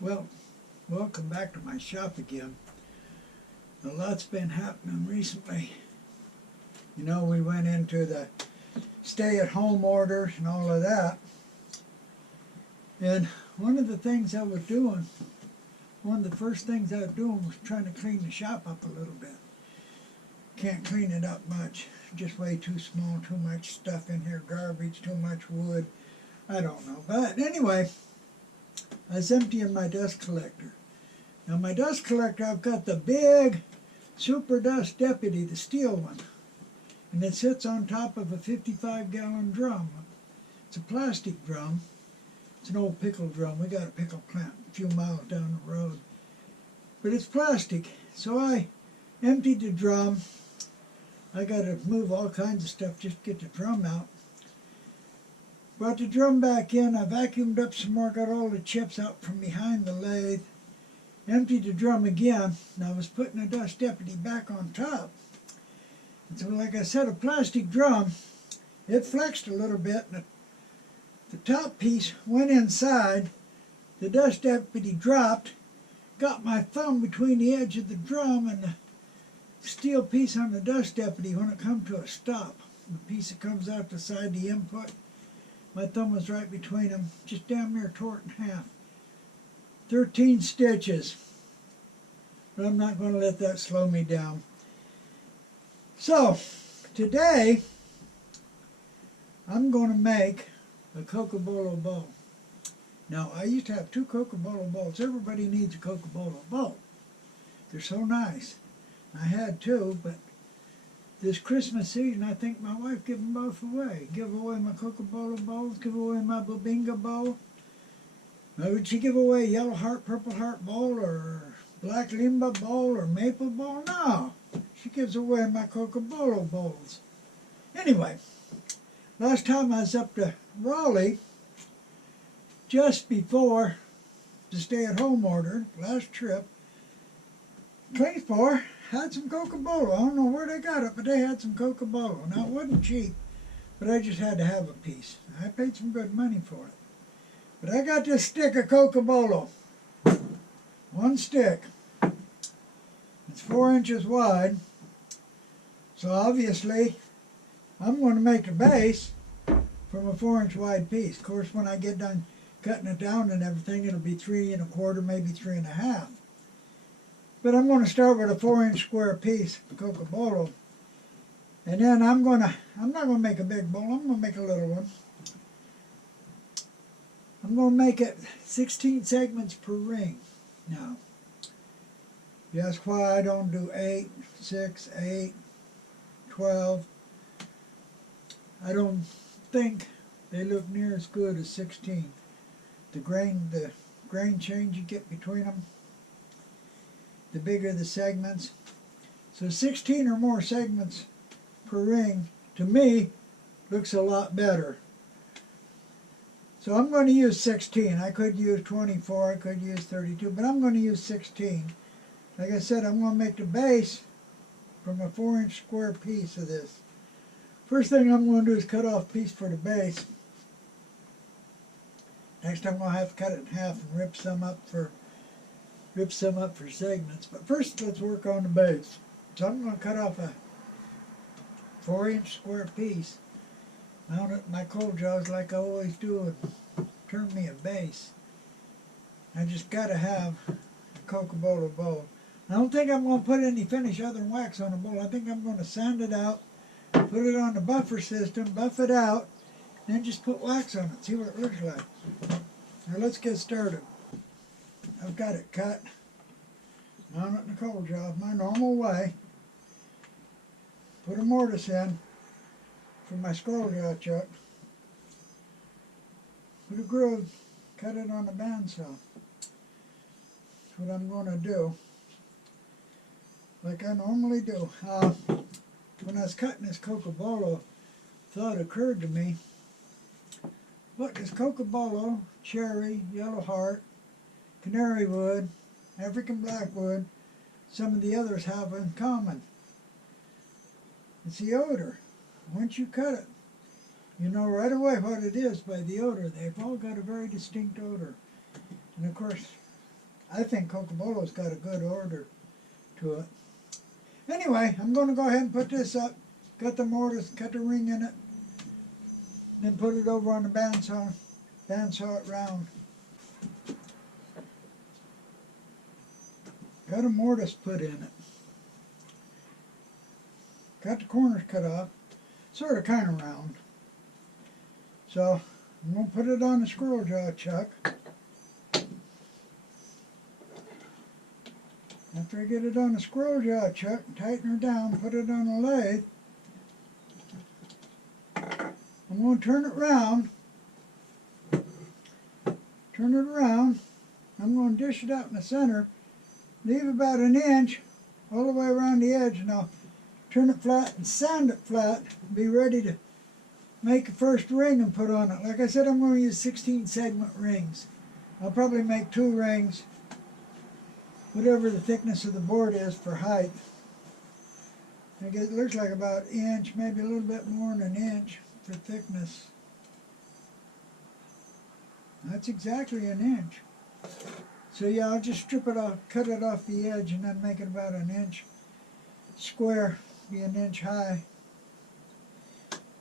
Well, welcome back to my shop again. A lot's been happening recently. You know, we went into the stay-at-home orders and all of that. And one of the things I was doing, one of the first things I was doing was trying to clean the shop up a little bit. Can't clean it up much. Just way too small, too much stuff in here, garbage, too much wood. I don't know. But anyway, I was emptying my dust collector. Now my dust collector, I've got the big Super Dust Deputy, the steel one. And it sits on top of a 55-gallon drum. It's a plastic drum. It's an old pickle drum. We got a pickle plant a few miles down the road. But it's plastic. So I emptied the drum. I got to move all kinds of stuff just to get the drum out. Brought the drum back in. I vacuumed up some more, got all the chips out from behind the lathe. Emptied the drum again, and I was putting the Dust Deputy back on top. And so, like I said, a plastic drum, it flexed a little bit, and the top piece went inside. The Dust Deputy dropped, got my thumb between the edge of the drum and the steel piece on the Dust Deputy when it come to a stop. The piece that comes out the side, the input, my thumb was right between them, just damn near tore it in half. 13 stitches. But I'm not going to let that slow me down. So, today, I'm going to make a Cocobolo bowl. Now, I used to have 2 Cocobolo bowls. Everybody needs a Cocobolo bowl. They're so nice. I had 2, but this Christmas season, I think my wife gave them both away. Give away my Cocobolo bowls, give away my Bubinga bowl. Now, would she give away a yellow heart, purple heart bowl, or black limba bowl, or maple bowl? No. She gives away my Cocobolo bowls. Anyway, last time I was up to Raleigh, just before the stay-at-home order, last trip, Cleansport had some Cocobolo. I don't know where they got it, but they had some Cocobolo. Now, it wasn't cheap, but I just had to have a piece. I paid some good money for it. But I got this stick of Cocobolo. 1 stick. It's 4 inches wide. So obviously, I'm going to make a base from a 4-inch wide piece. Of course, when I get done cutting it down and everything, it'll be 3 1/4, maybe 3 1/2. But I'm going to start with a 4-inch square piece of Cocobolo. And then I'm not going to make a big bowl, I'm going to make a little one. I'm going to make it 16 segments per ring. Now, you ask why I don't do 8, 6, 8, 12. I don't think they look near as good as 16. The grain change you get between them, the bigger the segments. So 16 or more segments per ring, to me, looks a lot better. So I'm going to use 16. I could use 24, I could use 32, but I'm going to use 16. Like I said, I'm going to make the base from a 4-inch square piece of this. First thing I'm going to do is cut off a piece for the base. Next I'm going to have to cut it in half and rip some up for segments. But first let's work on the base. So I'm going to cut off a 4-inch square piece. Mount it in my cold jaws like I always do and turn me a base. I just got to have a Cocobolo bowl. I don't think I'm going to put any finish other than wax on the bowl. I think I'm going to sand it out, put it on the buffer system, buff it out, then just put wax on it, see what it looks like. Now let's get started. I've got it cut, mount it in the cold jaw my normal way, put a mortise in for my scroll jaw chuck, put a groove, cut it on the bandsaw. That's what I'm going to do, like I normally do. When I was cutting this Cocobolo, thought occurred to me, what does Cocobolo, cherry, yellow heart, canary wood, African blackwood, some of the others have in common? It's the odor. Once you cut it, you know right away what it is by the odor. They've all got a very distinct odor. And of course, I think Cocobolo's got a good order to it. Anyway, I'm going to go ahead and put this up. Cut the mortise, cut the ring in it, then put it over on the bandsaw it round. Got a mortise put in it. Got the corners cut off, sort of kind of round. So I'm going to put it on the squirrel jaw chuck. After I get it on the squirrel jaw chuck, tighten her down, put it on a lathe. I'm going to turn it around. Turn it around. I'm going to dish it out in the center. Leave about an inch all the way around the edge. Now turn it flat and sand it flat. Be ready to make a first ring and put on it. Like I said, I'm going to use 16 segment rings. I'll probably make 2 rings, whatever the thickness of the board is for height. I guess it looks like about an inch, maybe a little bit more than an inch for thickness. That's exactly an inch. So yeah, I'll just strip it off, cut it off the edge, and then make it about an inch square, be an inch high.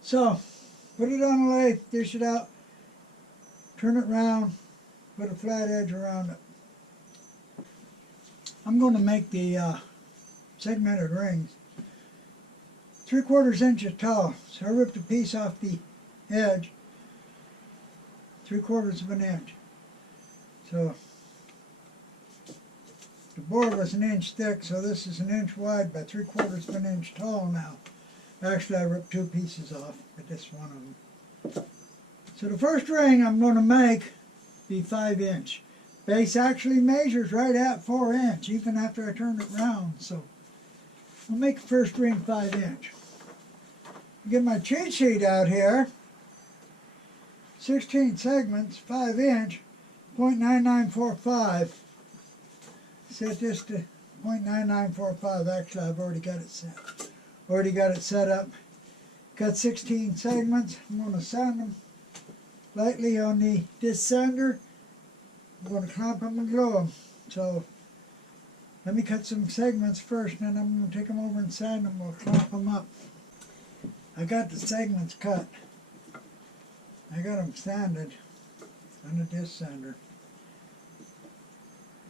So, put it on a lathe, dish it out, turn it round, put a flat edge around it. I'm going to make the segmented rings 3/4 inches tall. So I ripped a piece off the edge, 3/4 of an inch. So the board was an inch thick, so this is an inch wide by 3/4 of an inch tall now. Actually, I ripped 2 pieces off, but this one of them. So the first ring I'm going to make be 5 inch. Base actually measures right at 4 inch, even after I turn it round. So I'll make the first ring 5 inch. Get my cheat sheet out here. 16 segments, 5 inch, 0.9945. Set this to 0.9945. Actually, I've already got it set. Already got it set up. Got 16 segments. I'm going to sand them lightly on the disc sander. I'm going to clamp them and glue them. So let me cut some segments first, and then I'm going to take them over and sand them. We'll clamp them up. I got the segments cut. I got them sanded on the disc sander.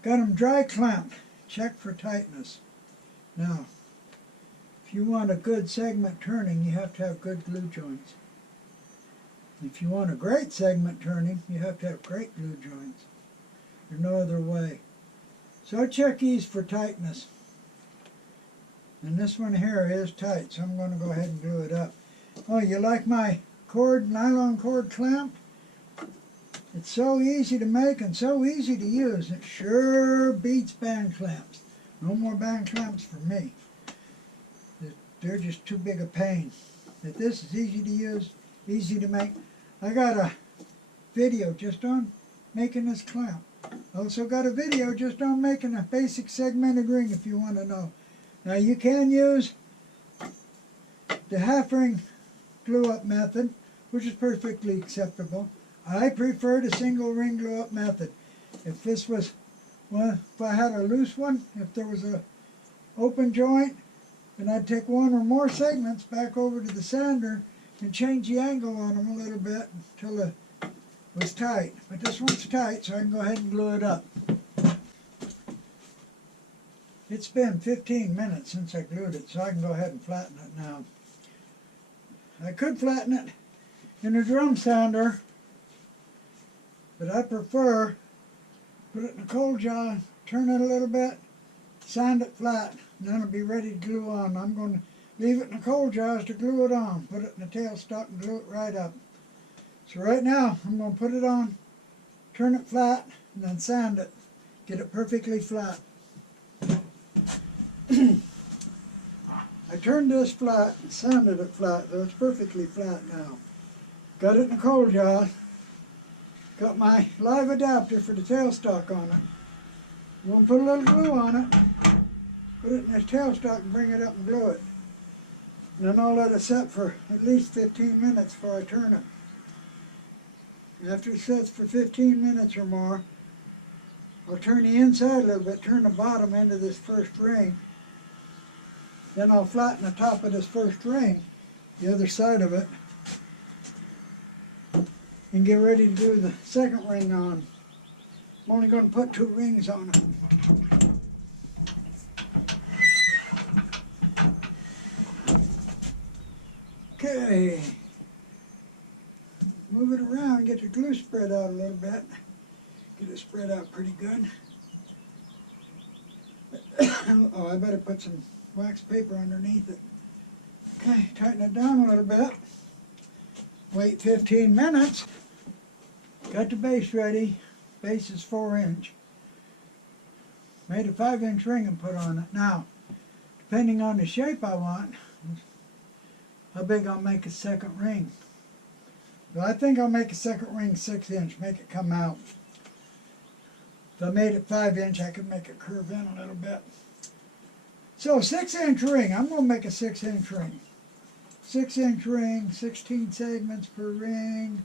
Got them dry clamped. Check for tightness. Now, if you want a good segment turning, you have to have good glue joints. If you want a great segment turning, you have to have great glue joints. There's no other way. So check these for tightness. And this one here is tight, so I'm going to go ahead and glue it up. Oh, you like my nylon cord clamp? It's so easy to make and so easy to use. It sure beats band clamps. No more band clamps for me. They're just too big a pain. But this is easy to use, easy to make. I got a video just on making this clamp. Also got a video just on making a basic segmented ring if you want to know. Now you can use the half ring glue up method, which is perfectly acceptable. I prefer the single ring glue up method. If this was, well, if I had a loose one, if there was a open joint, then I'd take one or more segments back over to the sander and change the angle on them a little bit until it was tight. But this one's tight, so I can go ahead and glue it up. It's been 15 minutes since I glued it, so I can go ahead and flatten it now. I could flatten it in a drum sander, but I prefer put it in a cold jar, turn it a little bit, sand it flat, and then it'll be ready to glue on. I'm going to leave it in the cold jars to glue it on. Put it in the tailstock and glue it right up. So right now, I'm going to put it on, turn it flat, and then sand it. Get it perfectly flat. I turned this flat and sanded it flat, so it's perfectly flat now. Got it in a cold jar. Got my live adapter for the tailstock on it. I'm going to put a little glue on it, put it in this tailstock and bring it up and glue it. And then I'll let it set for at least 15 minutes before I turn it. After it sets for 15 minutes or more, I'll turn the inside a little bit, turn the bottom into this first ring. Then I'll flatten the top of this first ring, the other side of it, and get ready to do the second ring on. I'm only going to put 2 rings on it. Okay, move it around, get the glue spread out a little bit. Get it spread out pretty good. Oh, I better put some wax paper underneath it. Okay, tighten it down a little bit. Wait 15 minutes. Got the base ready. Base is 4-inch. Made a 5-inch ring and put on it. Now, depending on the shape I want, how big I'll make a second ring. Well, I think I'll make a second ring 6-inch, make it come out. If I made it 5-inch, I could make it curve in a little bit. So 6-inch ring, I'm going to make a 6-inch ring. 6-inch ring, 16 segments per ring,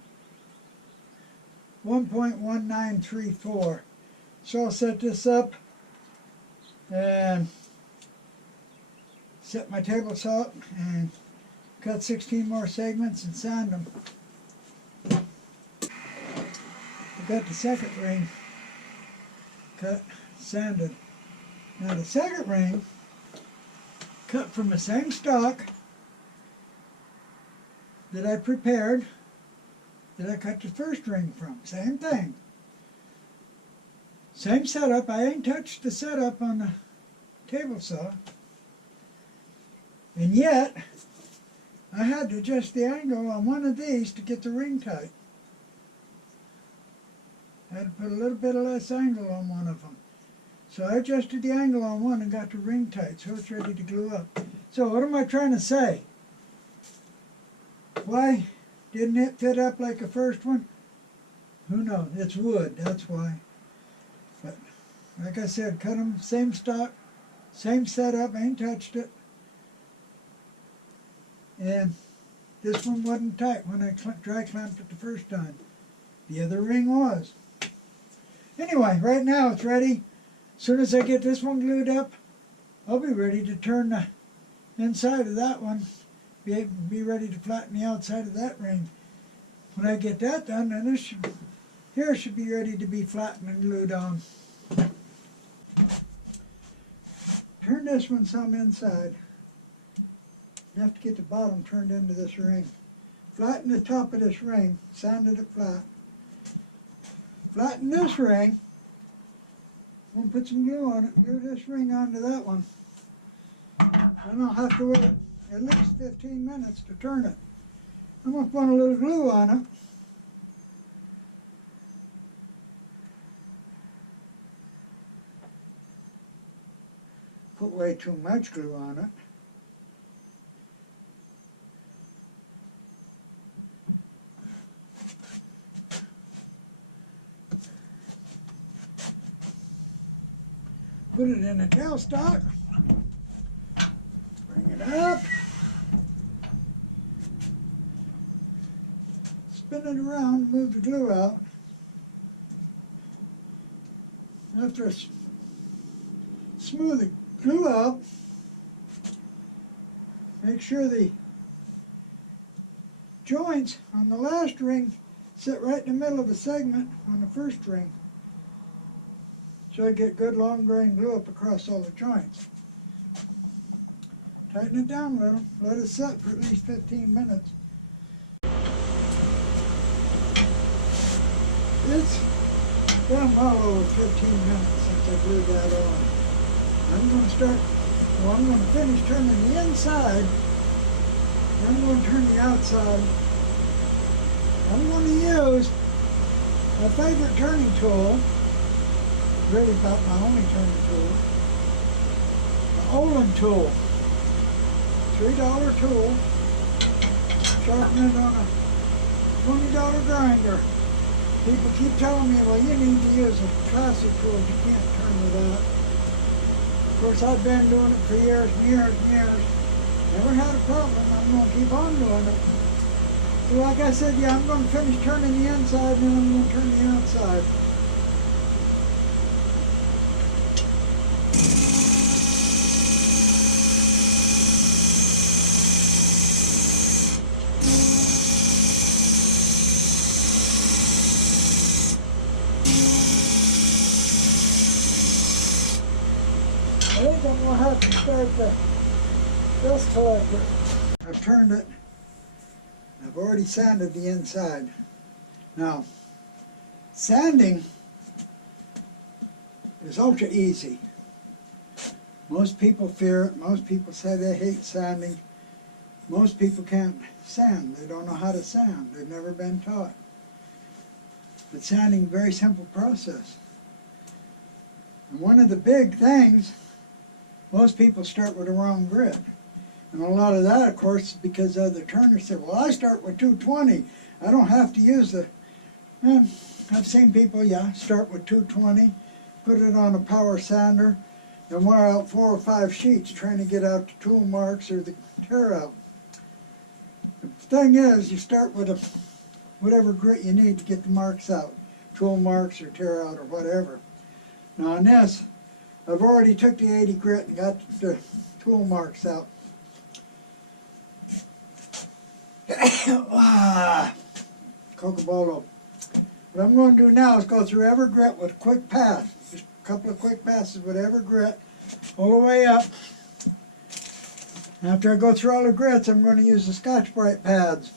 1.1934. So I'll set this up and set my table saw up and cut 16 more segments and sand them. I got the second ring cut, sanded. Now the second ring, cut from the same stock that I prepared, that I cut the first ring from. Same thing. Same setup. I ain't touched the setup on the table saw. And yet, I had to adjust the angle on one of these to get the ring tight. I had to put a little bit of less angle on one of them. So I adjusted the angle on one and got the ring tight, so it's ready to glue up. So what am I trying to say? Why didn't it fit up like the first one? Who knows? It's wood, that's why. But like I said, cut them same stock, same setup, ain't touched it. And this one wasn't tight when I dry clamped it the first time. The other ring was. Anyway, right now it's ready. As soon as I get this one glued up, I'll be ready to turn the inside of that one, be ready to flatten the outside of that ring. When I get that done, then this here should be ready to be flattened and glued on. Turn this one some inside. You have to get the bottom turned into this ring. Flatten the top of this ring, sanded it flat. Flatten this ring. I'm going to put some glue on it, glue this ring onto that one. Then I'll have to wait at least 15 minutes to turn it. I'm going to put a little glue on it. Put way too much glue on it. Put it in a tailstock, bring it up, spin it around, move the glue out. After I smooth the glue out, make sure the joints on the last ring sit right in the middle of the segment on the first ring. So I get good long grain glue up across all the joints. Tighten it down a little, let it set for at least 15 minutes. It's been well over 15 minutes since I glued that on. I'm going to finish turning the inside, then I'm going to turn the outside. I'm going to use my favorite turning tool, really about my only turning tool, the Olin tool, $3 tool, sharpen it on a $20 grinder. People keep telling me, well, you need to use a classic tool, you can't turn with that. Of course, I've been doing it for years and years and years. Never had a problem, I'm going to keep on doing it. So like I said, yeah, I'm going to finish turning the inside and then I'm going to turn the outside. think I'm going to have to start the dust collector. I've turned it. I've already sanded the inside. Now, sanding is ultra easy. Most people fear it. Most people say they hate sanding. Most people can't sand. They don't know how to sand. They've never been taught. But sanding is a very simple process. And one of the big things, most people start with the wrong grit. And a lot of that, of course, is because other turners say, well, I start with 220. I don't have to use the... And I've seen people, start with 220, put it on a power sander, and wear out 4 or 5 sheets trying to get out the tool marks or the tear out. The thing is, you start with whatever grit you need to get the marks out, tool marks or tear out or whatever. Now on this, I've already took the 80 grit and got the tool marks out. Cocobolo. What I'm going to do now is go through every grit with a quick pass. Just a couple of quick passes with every grit, all the way up. After I go through all the grits, I'm going to use the Scotch-Brite pads.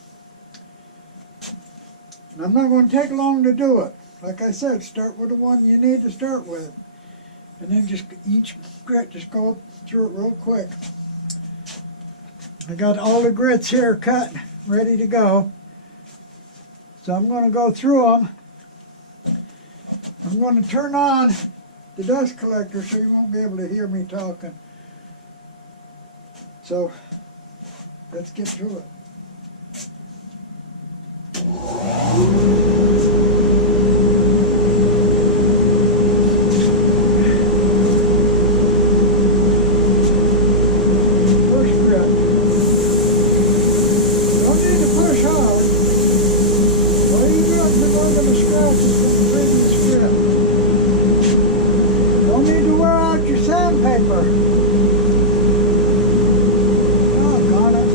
And I'm not going to take long to do it. Like I said, start with the one you need to start with. And then just each grit, just go through it real quick. I got all the grits here cut, ready to go. So I'm going to go through them. I'm going to turn on the dust collector so you won't be able to hear me talking. So let's get to it. Sandpaper. Doggone it.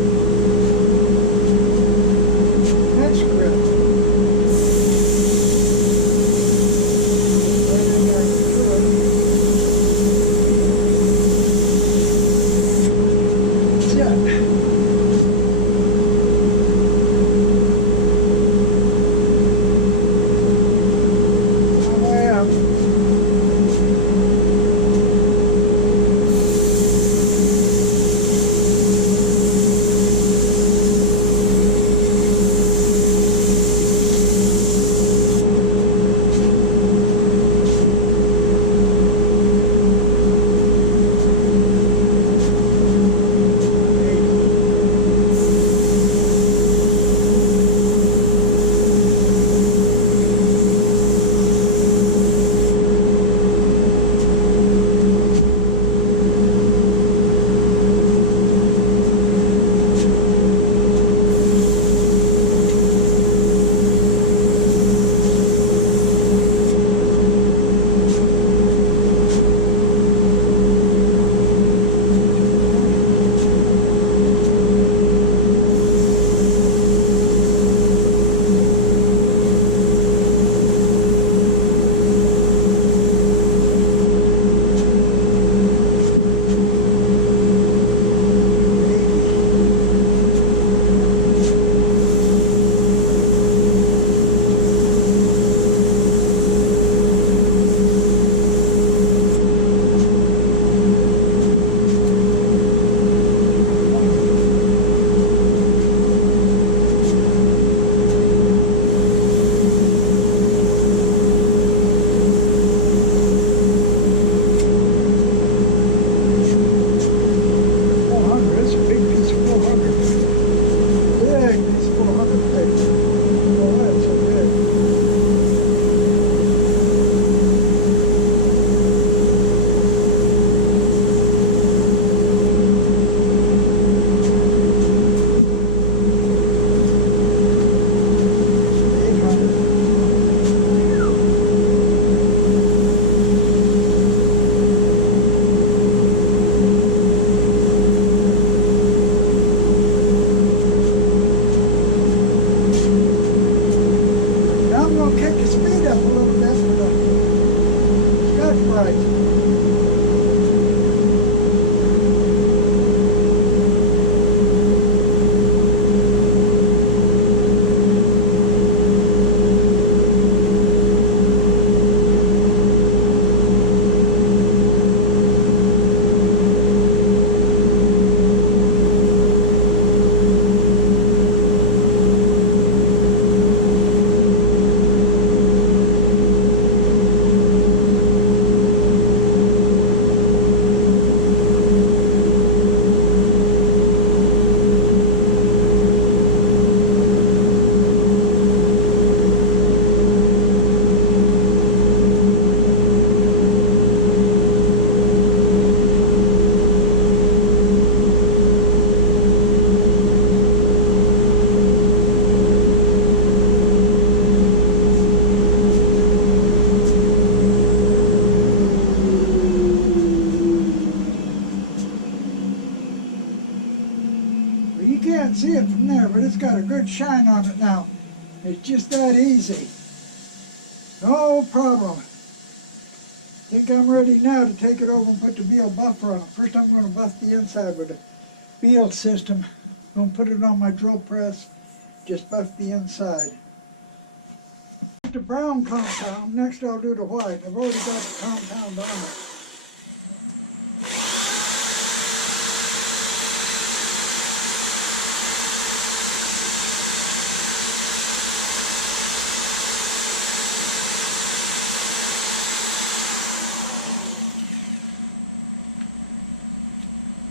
You can't see it from there, but it's got a good shine on it now. It's just that easy. No problem. I think I'm ready now to take it over and put the Beal buffer on it. First I'm going to buff the inside with the Beal system. I'm going to put it on my drill press. Just buff the inside. The brown compound. Next I'll do the white. I've already got the compound on it.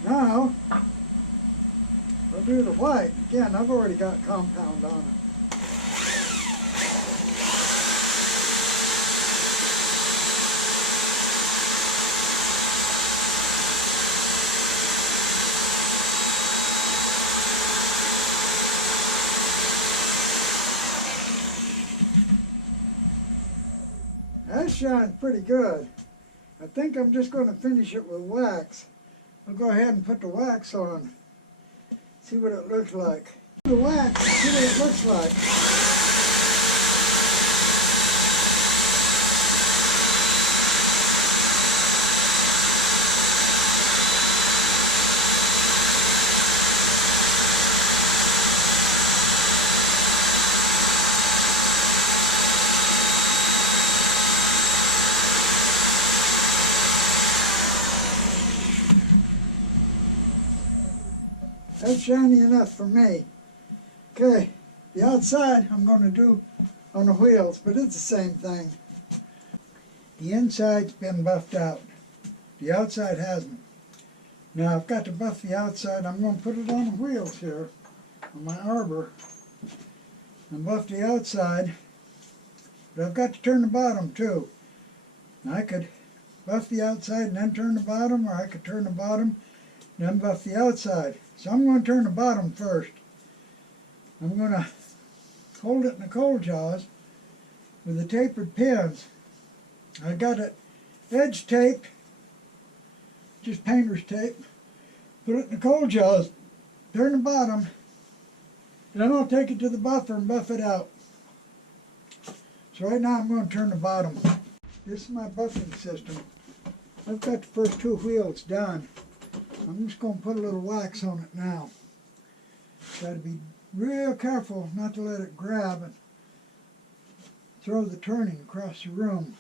Now, I'll do the white. Again, I've already got compound on it. That shines pretty good. I think I'm just going to finish it with wax. I'll go ahead and put the wax on. See what it looks like. The wax, see what it looks like. That's shiny enough for me. Okay, the outside I'm going to do on the wheels, but it's the same thing. The inside's been buffed out. The outside hasn't. Now I've got to buff the outside. I'm going to put it on the wheels here, on my arbor, and buff the outside. But I've got to turn the bottom too. Now I could buff the outside and then turn the bottom, or I could turn the bottom and then buff the outside. So I'm going to turn the bottom first. I'm going to hold it in the cold jaws with the tapered pins. I got it edge taped, just painter's tape. Put it in the cold jaws, turn the bottom, then I'll take it to the buffer and buff it out. So right now I'm going to turn the bottom. This is my buffing system. I've got the first two wheels done. I'm just going to put a little wax on it now. Got to be real careful not to let it grab and throw the turning across the room.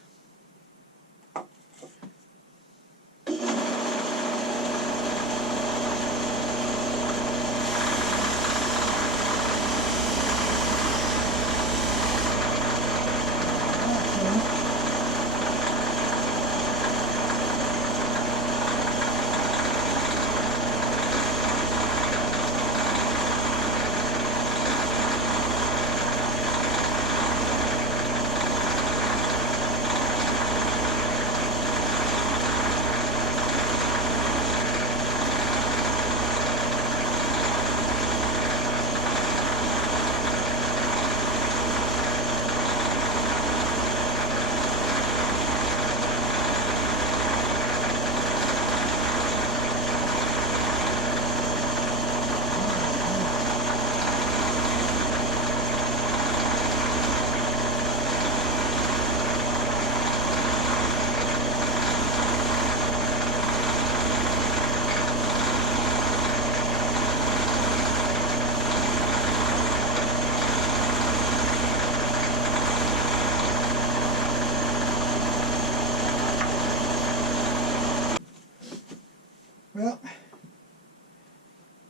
Well,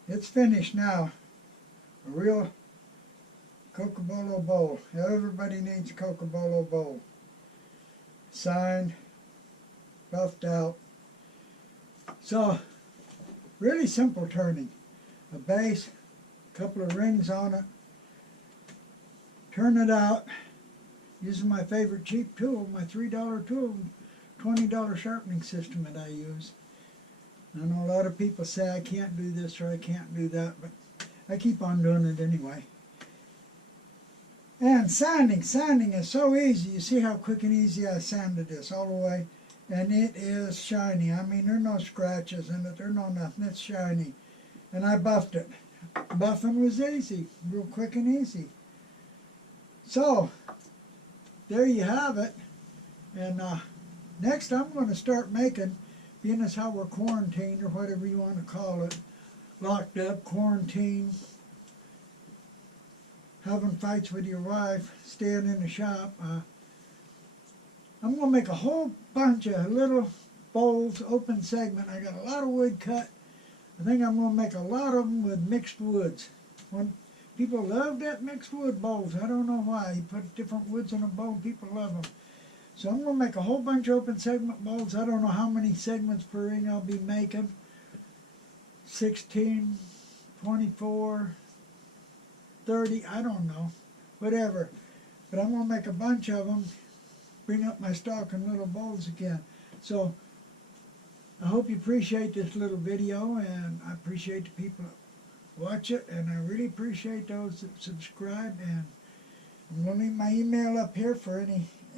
it's finished now. A real Cocobolo bowl. Everybody needs a Cocobolo bowl. Signed, buffed out. So, really simple turning. A base, a couple of rings on it. Turn it out using my favorite cheap tool, my $3 tool, $20 sharpening system that I use. I know a lot of people say I can't do this or I can't do that, but I keep on doing it anyway. And sanding is so easy. You see how quick and easy I sanded this all the way, and it is shiny. I mean, there are no scratches in it, there's no nothing, it's shiny. And I buffed it. buffing was easy, real quick and easy. So, there you have it. And next I'm going to start making, being as how we're quarantined or whatever you want to call it, locked up, quarantined, having fights with your wife, staying in the shop. I'm going to make a whole bunch of little bowls, open segment. I got a lot of wood cut. I think I'm going to make a lot of them with mixed woods. When people love that mixed wood bowls. I don't know why. You put different woods in a bowl, people love them. So I'm going to make a whole bunch of open segment bowls. I don't know how many segments per ring I'll be making. 16, 24, 30, I don't know. Whatever. But I'm going to make a bunch of them. Bring up my stock in little bowls again. So I hope you appreciate this little video, and I appreciate the people that watch it, and I really appreciate those that subscribe. And I'm going to leave my email up here for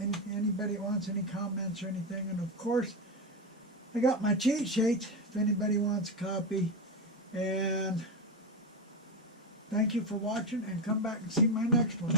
anybody that wants any comments or anything. And of course, I got my cheat sheets if anybody wants a copy. And thank you for watching, and come back and see my next one.